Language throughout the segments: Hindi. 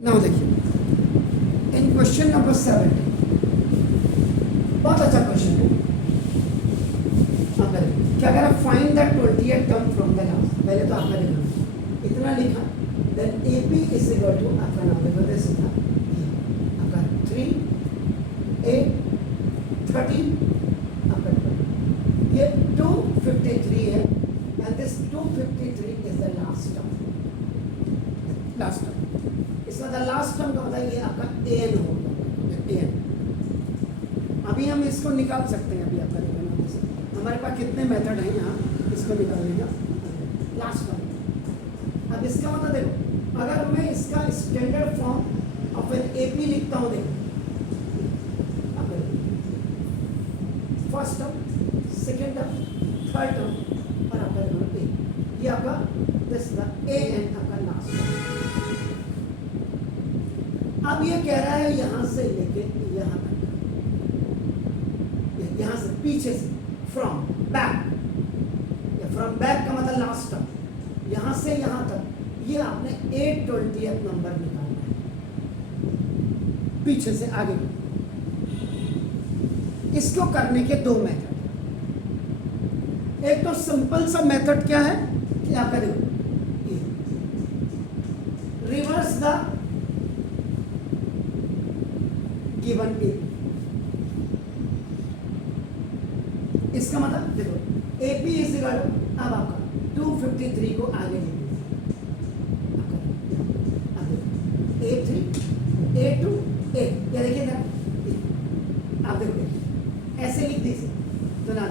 नाउ देखिए इन क्वेश्चन नंबर 70 बहुत अच्छा क्वेश्चन है। अगर क्या कह रहा find the 20th term from the last, पहले तो आपका लिखा इतना लिखा, then AP is equal to आपका नाम देखो दिस था आपका 3 8 13 आपका 12, ये 253 है and this 253 is the last term. इसका द लास्ट टर्म का मतलब ये आपका an होगा an। अभी हम इसको निकाल सकते हैं, अभी आपका देखना हमारे पास कितने मेथड हैं यहाँ इसको निकालने का लास्ट टर्म। अब इसका मतलब देखो अगर मैं इसका standard form of an AP लिखता हूँ, देखो first term second term third term और आपका देखो ये आपका दिस द an आपका लास्ट टर्म। अब ये कह रहा है यहां से लेके यहां तक, यहां से पीछे से फ्रॉम बैक, या फ्रॉम बैक का मतलब लास्ट टर्म, यहां से यहां तक ये आपने 8/20th नंबर निकालना है पीछे से आगे। इसको करने के दो मेथड, एक तो सिंपल सा मेथड क्या है कि आप करें रिवर्स द गिवन AP। इसका मतलब देखो AP इज इक्वल टू अब आपका 253 को आगे लिख दीजिए A3 A2 A, या देखिए ना आप देखो ऐसे लिख दीजिए तो ना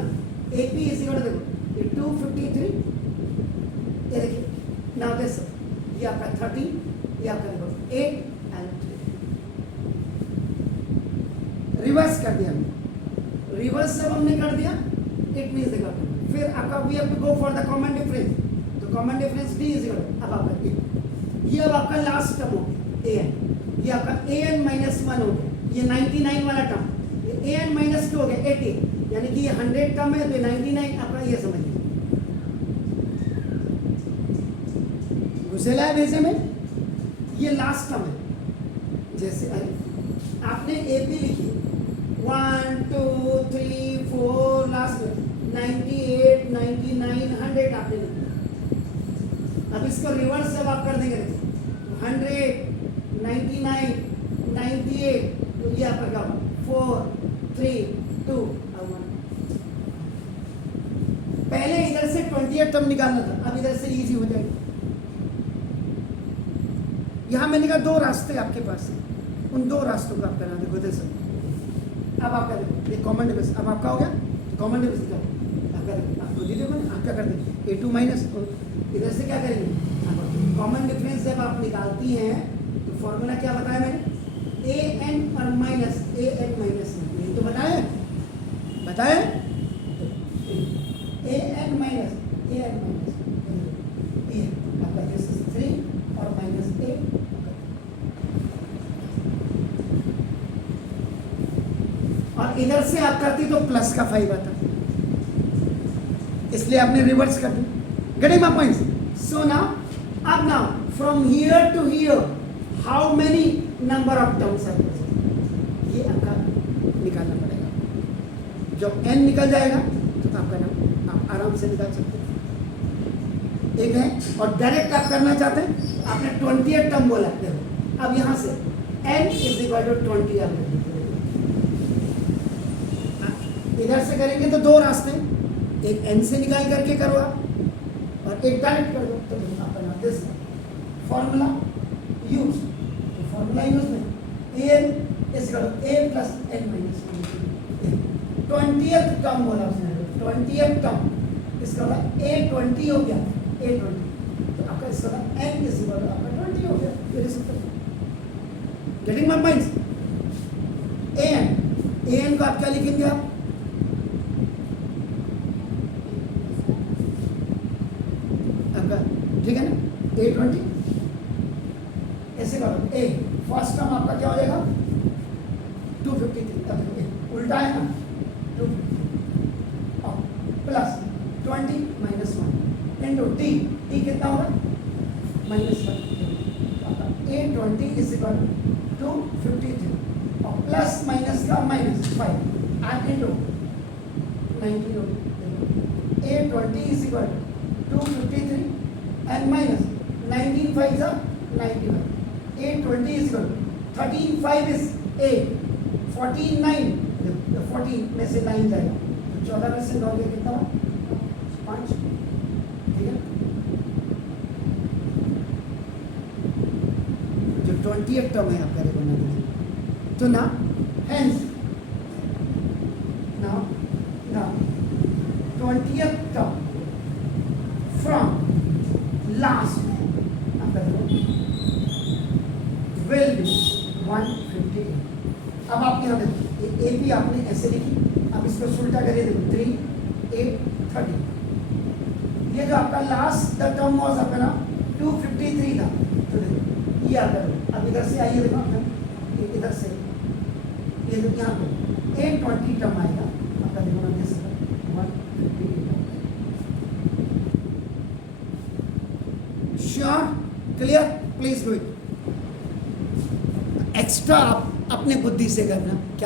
AP इज इक्वल टू देखो ये 253, ये देखिए नाउ दिस ये आपका 30, ये आपका देखो 8 एंड 3 रिवर्स कर दिया हमने। रिवर्स जब हमने कर दिया इट मींस देखो फिर आपका we have to go for the common difference, तो common difference D is equal अब आपका ये अब आपका लास्ट टर्म हो गया an, ये आपका an -1 हो गया, ये 99 वाला टर्म, ये an -2 हो गया 80, यानी कि ये 100 टर्म है तो 99 आपका ये समझिए घुसेला है भेजे में, ये लास्ट टर्म है। जैसे अरे आपने AP लिखी 1 2 3 4 लास्ट 98 99 100 आपने लिखा। अब इसको रिवर्स जब आप कर देंगे 100 99 98 तो ये आपका क्या होगा 4 3 2 और 1। पहले इधर से 20th टर्म निकालना था, अब इधर से इजी हो जाएगा। यहां मैंने कहा दो रास्ते आपके पास हैं, उन दो रास्तों को आप करना देखो इधर से। अब आपका देखो ये कॉमन डिफरेंस अब आपका हो गया, कॉमन डिफरेंस क्या आपका देखो आपको दे देखो आप क्या करते हैं A2 माइनस, इधर से क्या करेंगे कॉमन डिफरेंस जब आप निकालती हैं तो फॉर्मूला क्या बताया मैंने an और माइनस an माइनस, यही तो बताया an माइनस आपका दिस इज 3 और माइनस 8 और इधर से आप करती तो प्लस का 5 आता, इसलिए आपने रिवर्स कर दी। Getting my points? So now अब now from here to here how many number of terms are present, ये आपका निकालना पड़ेगा। जब n निकल जाएगा तो आपका नाम आप आराम से निकाल सकते हैं, एक है। और डायरेक्ट आप करना चाहते हैं, आपने 20th टर्म बोला देखो, अब यहाँ से n इज इक्वल टू 20 आप इधर से करेंगे तो दो रास्ते, एक n से निकाल करके करो आप और एक डायरेक्ट कर दो, तो आपका नाम दिस फॉर्मूला यूज, तो फॉर्मूला यूज में an is equal to a plus n minus 20th term बोला उसने, 20th टर्म इसका मतलब a20 हो गया a20, तो आपका इसका मतलब n इज इक्वल टू आपका 20 हो गया। Very simple. Getting my points? an को आप क्या लिखेंगे आप ठीक है ना A20 ऐसे करो a फर्स्ट टर्म आपका क्या हो जाएगा 253, उल्टा है ना 253 और प्लस 20 माइनस 1 इंटू t कितना होगा -1 A20 इज इक्वल टू 53 और प्लस माइनस का minus 5 and into 19 A20 is equal to 53 and minus 19 5 is 91. A20 is equal to 13 5 is 8, 14 9, 14 में से 9 जाएगा तो 14 में से 9 गया कितना 5, ठीक है। जो 20th टर्म है आपका देखो ना तो ना hence now 20th term from last will be 158. अब आप यहाँ देखो ए भी आपने ऐसे लिखी, अब इसको उल्टा करिए देखो 3 8 30 ये जो आपका लास्ट द टर्म वाज आपका ना 253 था तो देखो ये आता है। अब इधर से आइए देखो इधर से ये देखो यहाँ पे 820 टर्म आएगा आपका देखो ना जैसे 158 sure clear please do it. Extra आप अपने बुद्धि से करना क्या